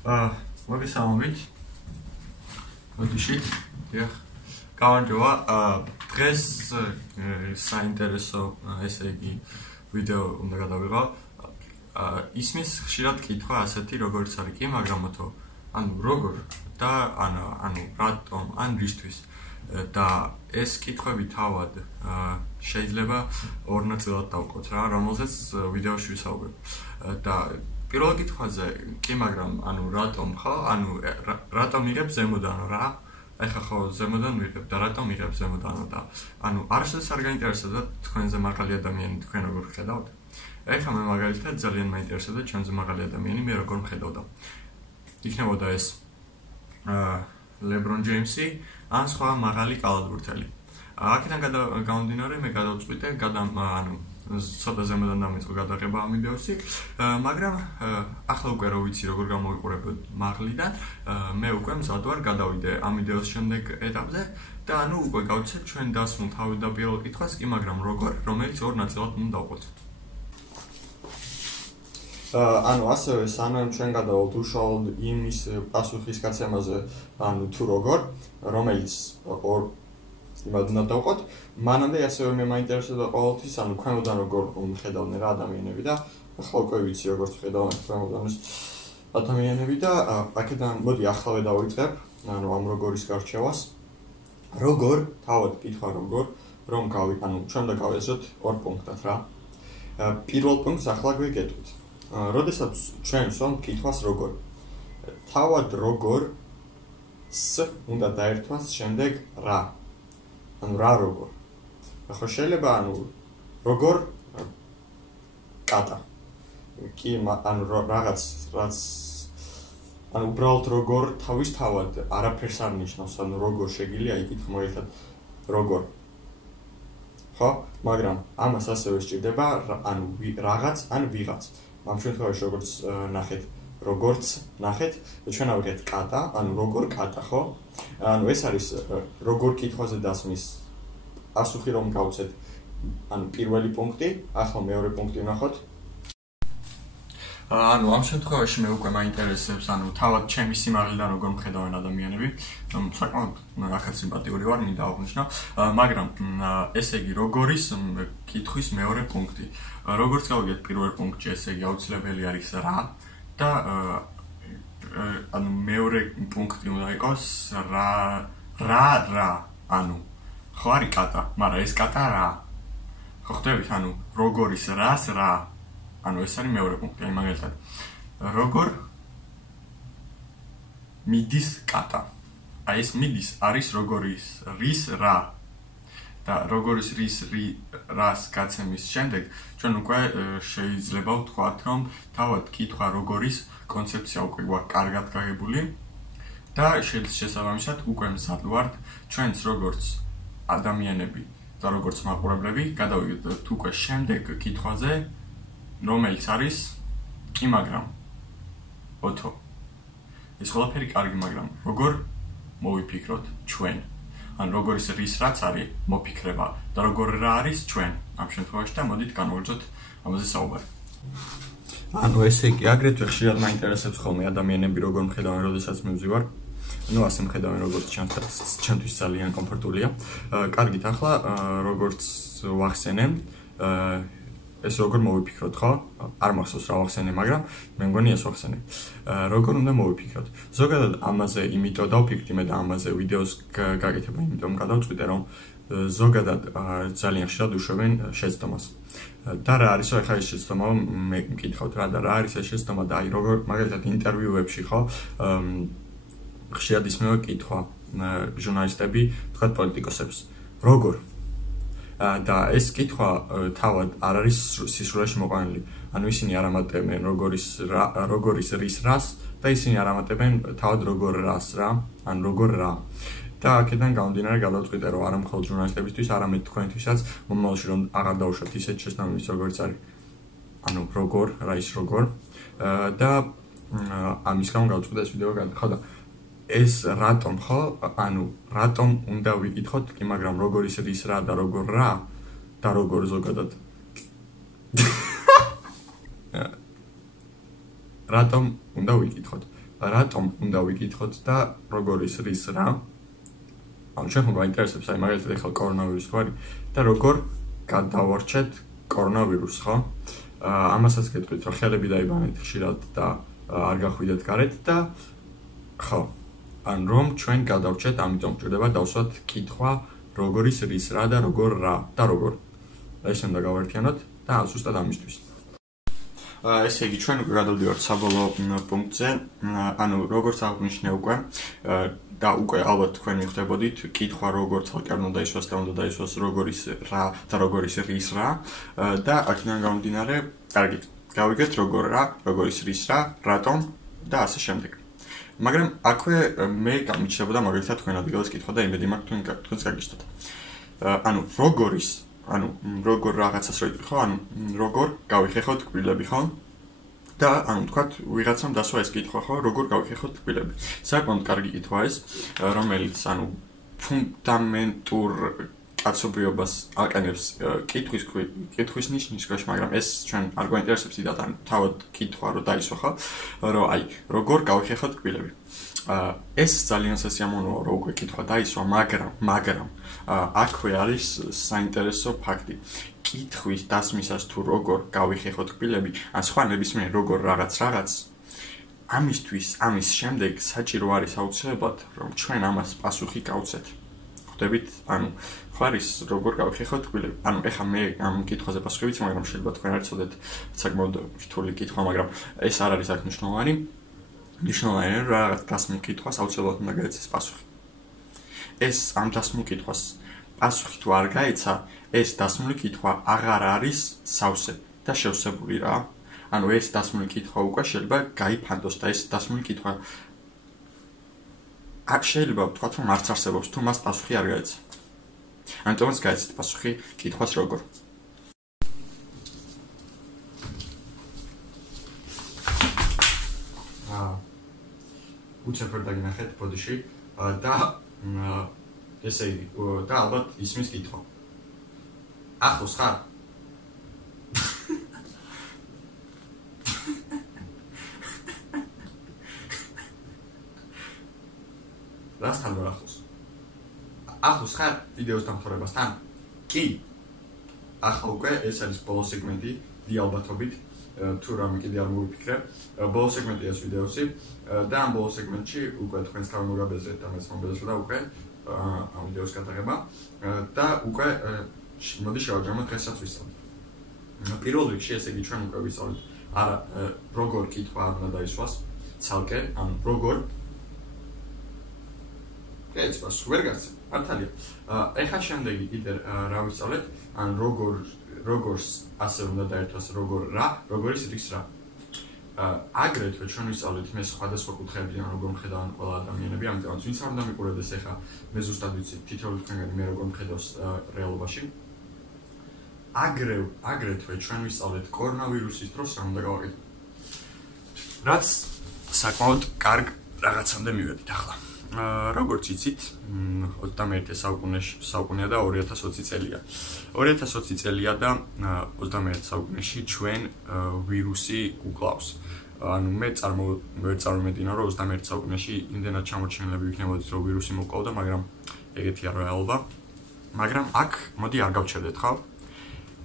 მოგესალმებით. მოდიშით. დიახ. გავანჯოვა დღეს საინტერესო ესე იგი ვიდეო უნდა გადავიღო. ისმის ხშირად კითხვა ასეთი როგორც არის კი, მაგრამ თო ანუ როგორ და ანუ რატომ ან რისთვის და ეს კითხვები თავად შეიძლება ორ ნაწილად დავყოთ რა, რომელზეც ვიდეოში ვისაუბრებ. და პირველ კითხვაზე კი, მაგრამ ანუ რატომ ხო? ანუ რატომ იღებ ზემოდანო რა? ეხლა ხო ზემოდან ვიღებ და რატომ იღებ ზემოდანო და ანუ არასოდეს არ გაინტერესებდა თქვენზე მაღალი ადამიანი თქვენ როგორ ხედავთ? ეხლა მე მაგალითად ძალიან მაინტერესებდა ჩვენზე მაღალი ადამიანი მე როგორ მხედავდა. იქნებოდა ეს LeBron James-ი ან სხვა მაღალი კალათბურთელი. აქედან გამომდინარე მე გადავწყვიტე ანუ ცოტა ზემოდან დამიწყო გადაღება ამ ვიდეოსი, მაგრამ ახლა უკვე რო ვიცი როგორ გამოვიყურებოდ მაღლიდან, მე უკვე მზად ვარ გადავიდე ამ ვიდეოს შემდეგ ეტაპზე და ანუ უკვე გავცეთ ჩვენ დასმულ თავდაპირველ კითხვას კი, მაგრამ როგორ, რომელიც ორ ნაწილად უნდა დავყოთ. ანუ ასევე სანამ ჩვენ გადავალთ უშუალოდ იმის პასუხის გაცემაზე, ანუ თუ როგორ, რომელიც იმად უნდა დავყოთ, მანამდე ასევე მე მაინტერესებდა ყოველთვის, ანუ ქვემოდან როგორ მხედავდნენ რა ადამიანები და ახლა უკვე ვიცი როგორც მხედავენ ქვემოდან ადამიანები და აქედან მოდი ახლა დავიწყებ, ანუ ამ როგორის გარჩევას. როგორ, თავად კითხვა როგორ, რომ ანუ ჩვენ უნდა გავეზოთ ორ პუნქტად რა. პირველ პუნქტს ახლა გვიგეთვით. როდესაც ჩვენ ვსვამთ კითხვას როგორ, თავად როგორ უნდა დაერთვას შემდეგ რა. ანუ რა როგორ. ახლა შეიძლება ანუ როგორ კატა. კი, ანუ რაღაც ანუ უბრალოდ როგორ თავისთავად არაფერს არ ნიშნავს, ანუ როგორ შეგიძლია იკითხო მაგალითად როგორ. ხო? მაგრამ ამას ასევე სჭირდება ანუ რაღაც ან ვიღაც. ამ შემთხვევაში როგორც ნახეთ, როგორც ნახეთ, ჩვენ ავიღეთ კატა, ანუ როგორ კატა, ხო? ანუ ეს არის როგორ კითხვაზე დასმის პასუხი რომ გავცეთ, ანუ პირველი პუნქტი, ახლა მეორე პუნქტი ნახოთ. ანუ ამ შემთხვევაში მე უკვე მაინტერესებს, ანუ თავად ჩემი სიმაღლიდან როგორ მხედავენ ადამიანები, საკმაოდ ახაც სიმპათიური ვარ, მინდა აღვნიშნო, მაგრამ ესე იგი როგორის კითხვის მეორე პუნქტი. როგორც გავიგეთ პირველ პუნქტში, ესე იგი აუცილებელი არის რა და ანუ მეორე პუნქტი უნდა იყოს რა, ანუ ხო არის კატა, მაგრამ ეს კატა რა? ხო ხდებით, ანუ როგორის რას რა? ანუ ეს არის მეორე პუნქტი, აი მაგალითად როგორ მიდის კატა. აი ეს მიდის არის როგორის რის რა და როგორის რის რას გაცემის შემდეგ ჩვენ უკვე შეიძლება ვთქვათ, რომ თავად კითხვა როგორის კონცეფცია უკვე გვაქვს კარგად გაგებული და შესაბამისად უკვე მზად ვართ ჩვენც როგორც ადამიანები და როგორც მაყურებლები გადავიდეთ უკვე შემდეგ კითხვაზე, რომელიც არის კი, მაგრამ ოთო. ეს ყველაფერი კარგი, მაგრამ როგორ მოვიფიქროთ ჩვენ? ანუ როგორ ის რაც არის მოფიქრება და როგორ რა არის ჩვენ ამ შემთხვევაში და მოდით განვაგრძოთ ამაზე საუბარი. ანუ ესე იგი, აგრეთვე ხშირად მაინტერესებს ხოლმე ადამიანები როგორ მხედავენ, როდესაც მივზივარ. ну ასე მხედავენ როგორც ჩემთვის ძალიან კომფორტულია. კარგით, ახლა როგორც ვახსენე, ეს როგორ მოვიფიქროთ, ხო? არ მახსოვს რა ვახსენე, მაგრამ მე მგონი ეს ვახსენე. როგორ უნდა მოვიფიქროთ? ზოგადად ამაზე იმიტომ დავფიქრდი მე და ამაზე ვიდეოს გაკეთება იმიტომ გადავწყვიტე, რომ ზოგადად ძალიან ხშირად უშვებენ შეცდომას. და რა არის ახლა ეს შეცდომა, მე მკითხავთ რა და რა არის ეს შეცდომა და აი როგორ მაგალითად ინტერვიუებში, ხო? ხშირად ისმევა კითხვა ჟურნალისტები, თქვათ პოლიტიკოსებს. როგორ? და ეს კითხვა თავად არ არის სისრულეში მოყვანილი. ანუ ისინი არ ამატებენ როგორის რის რას და ისინი არ ამატებენ თავად როგორ რას რა, ან როგორ რა. და აქედან გამომდინარე გადავწყვიტე, რომ არა მხოლოდ ჟურნალისტებისთვის, არამედ თქვენთვისაც მომავალში რომ აღარ დავუშვათ ისეთ შეცდომებს, როგორც არის. ანუ როგორ, რა ის როგორ და ამის გამო გავწყვიტე ეს ვიდეო გადახო და ეს რატომ ხო? ანუ რატომ უნდა ვიკითხოთ, კი, მაგრამ როგორ ის რა და როგორ რა და როგორ ზოგადად. რატომ უნდა ვიკითხოთ? რატომ უნდა ვიკითხოთ და როგორ ის რის რა? ანუ ჩვენ ხომ გვაინტერესებს აი მაგალითად ახლა კორონავირუსი ვარი და როგორ გადავარჩეთ კორონავირუსს, ხო? ამასაც გეტყვით, რომ ხელები დაიბანეთ ხშირად და არ გახვიდეთ გარეთ და ხო, ან რომ ჩვენ გადავრჩეთ, ამიტომ გვჭირდება დავსვათ კითხვა, როგორ ის რის რა და როგორ რა და როგორ. ეს უნდა გავაერთიანოთ და ზუსტად ამისთვის. ესე იგი, ჩვენ უკვე გადავდივართ საბოლოო პუნქტზე, ანუ როგორც აღნიშნე უკვე და უკვე ალბათ თქვენ მიხვდებოდით, კითხვა როგორ ცალკე არ უნდა დაისვას და უნდა დაისვას როგორ ის რა და როგორ ის რის რა და აქედან გამომდინარე, კარგით, გავიგეთ როგორ რა, როგორ ის რის რა, რატომ და ასე შემდეგ. მაგრამ აქვე მე გამიჩნდებოდა მაგალითად თქვენ ადგილას კითხვა და იმედი მაქვს თქვენს გაგიჩნდათ. ანუ როგორ ის ანუ როგორ რაღაცას რო იტყვი ხო, ანუ როგორ გავიხეხოთ კბილები ხო? და ანუ თქვათ ვიღაცამ დასვა ეს კითხვა ხო, როგორ გავიხეხოთ კბილები. საკმაოდ კარგი კითხვა ეს, რომელიც ანუ ფუნდამენტურ კაცობრიობას აყენებს კითხვის ნიშნის ქვეშ, მაგრამ ეს ჩვენ არ გვაინტერესებს დიდად, ანუ თავად კითხვა რო დაისვა ხო, რომ აი როგორ გავიხეხოთ კბილები. ეს ძალიან სასიამოვნოა რომ უკვე კითხვა დაისვა, მაგრამ აქვე არის საინტერესო ფაქტი. კითხვის დასმისას თუ როგორ გავიხეხოთ კბილები, ან სხვა ნებისმიერ როგორ რაღაც, ამის შემდეგ საჭირო არის აუცილებლად, რომ ჩვენ ამას პასუხი გავცეთ. ხვდებით? ანუ ხარის როგორ გავიხეხოთ კბილები. ანუ ეხლა მე ამ კითხვაზე პასუხი ვიცი, მაგრამ შეიძლება თქვენ არ იცოდეთ საკმაოდ რთული კითხვა, მაგრამ ეს არ არის აქ მნიშვნელოვანი. მნიშვნელოვანია რომ რაღაც დასმულ კითხვას აუცილებლად უნდა გაეცეს პასუხი. ეს ამ დასმულ კითხვას პასუხი თუ არ გაეცა, ეს დასმული კითხვა აღარ არის სავსე და შევსებული რა. ანუ ეს დასმული კითხვა უკვე შეიძლება გაიფანტოს და ეს დასმული კითხვა შეიძლება ვთქვათ რომ არც არსებობს თუ მას პასუხი არ გაეცა. ამიტომაც გაეცეთ პასუხი კითხვას როგორ. უცებ ვერ დაგინახეთ ბოდიში და ესე იგი და ალბათ ისმის კითხვა. ახლოს ხარ? რასთან ვარ ახლოს? ახლოს ხარ ვიდეოს დამთავრებასთან? კი. ახლა უკვე ეს არის ბოლო სეგმენტი, ალბათობით თუ რამე კიდე არ მოვიფიქრე. ბოლო სეგმენტია ეს ვიდეოსი და ამ ბოლო სეგმენტში უკვე თქვენს გამოგაბეზრეთ და მეც მომბეზრდა უკვე ამ ვიდეოს გადაღება და უკვე მოდი შევაჯამოთ დღესაც ვისწავლეთ. პირველ რიგში ესე იგი ჩვენ უკვე ვისწავლეთ არა როგორ კითხვა არ უნდა დაისვას ცალკე, ანუ როგორ ეს პასუხი ვერ გასცემ, მართალია. ეხლა შემდეგი კიდე რა ვისწავლეთ, ან როგორს ასე უნდა დაერთვას როგორ რა, როგორ ის რა. აგრეთვე ჩვენ ვისწავლეთ მე სხვადასხვა კუთხეებიდან როგორ მხედავენ ყველა ადამიანები, ამიტომაც ვინც არ უნდა მიყურებდეს ეხლა მე ზუსტად ვიცი თითოეული თქვენგანი მე როგორ მხედავს რეალობაში. აგრეთვე ჩვენ ვისწავლეთ კორონავირუსის დროს რა უნდა გავაკეთოთ. რაც საკმაოდ კარგ რაღაცამდე მივედით ახლა. როგორც იცით, 21 საუკუნეა და 2020 წელია. 2020 წელია და 21 საუკუნეში ჩვენ ვირუსი გუკლავს. ანუ მე ვერ წარმოვიდგინე რომ 21 საუკუნეში იმდენად ჩამორჩენილები ვიქნებოდით რომ ვირუსი მოკლავდა, მაგრამ ეგეთია რეალობა. მაგრამ აქ მოდი არ გავჩერდეთ, ხო?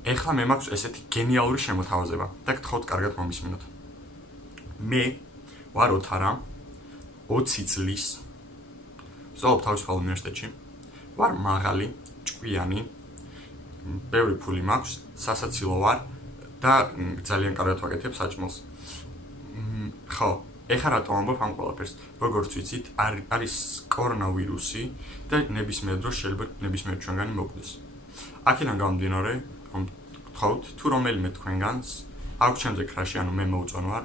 ეხლა მე მაქვს ესეთი გენიალური შემოთავაზება და გთხოვთ კარგად მომისმინოთ. მე ვარ ოთარა 20 წლის ვსწავლობ თავისუფალ უნივერსიტეტში, ვარ მაღალი, ჭკვიანი, ბევრი ფული მაქვს, სასაცილო ვარ და ძალიან კარგად ვაკეთებ საჭმელს. ხო, ეხლა რატომ ამბობ ამ ყველაფერს? როგორც ვიცით, არის კორონავირუსი და ნებისმიერ დროს შეიძლება ნებისმიერ ჩვენგანი მოკვდეს. აქედან გამომდინარე, რომ გთხოვთ თუ რომელიმე თქვენგანს აქვს ჩემზე კრაში, ანუ მე მოუწონ ვარ,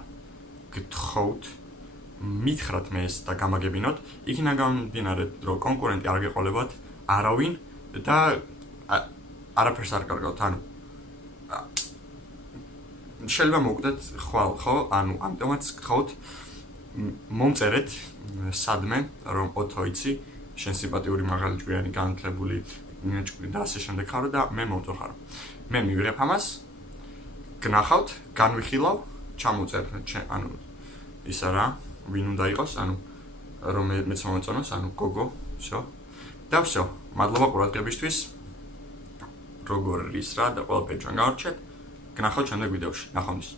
გთხოვთ მითხრათ მე ეს და გამაგებინოთ, იქიდან გამომდინარე, რომ კონკურენტი არ გეყოლებათ არავინ და არაფერს არ კარგავთ, ანუ შეიძლება მოკვდეთ ხვალ, ხო? ანუ ამიტომაც გთხოვთ მომწერეთ სადმე, რომ ოთო იცი, შენ სიმპათიური მაღალი ჭკვიანი განათლებული და ასე შემდეგ ხარო და მე მომწონს ხარო. მე მივიღებ ამას, გნახავთ, განვიხილავ, ჩამოწერ, ანუ ისა რა ვინ უნდა იყოს, ანუ რომ მეც მომეწონოს, ანუ გოგო, всё. და всё. მადლობა ყურადღებისთვის. როგორ ის რა და ყველაფერი ჩვენ გავარჩიეთ. გნახავთ შემდეგ ვიდეოში. ნახვამდის.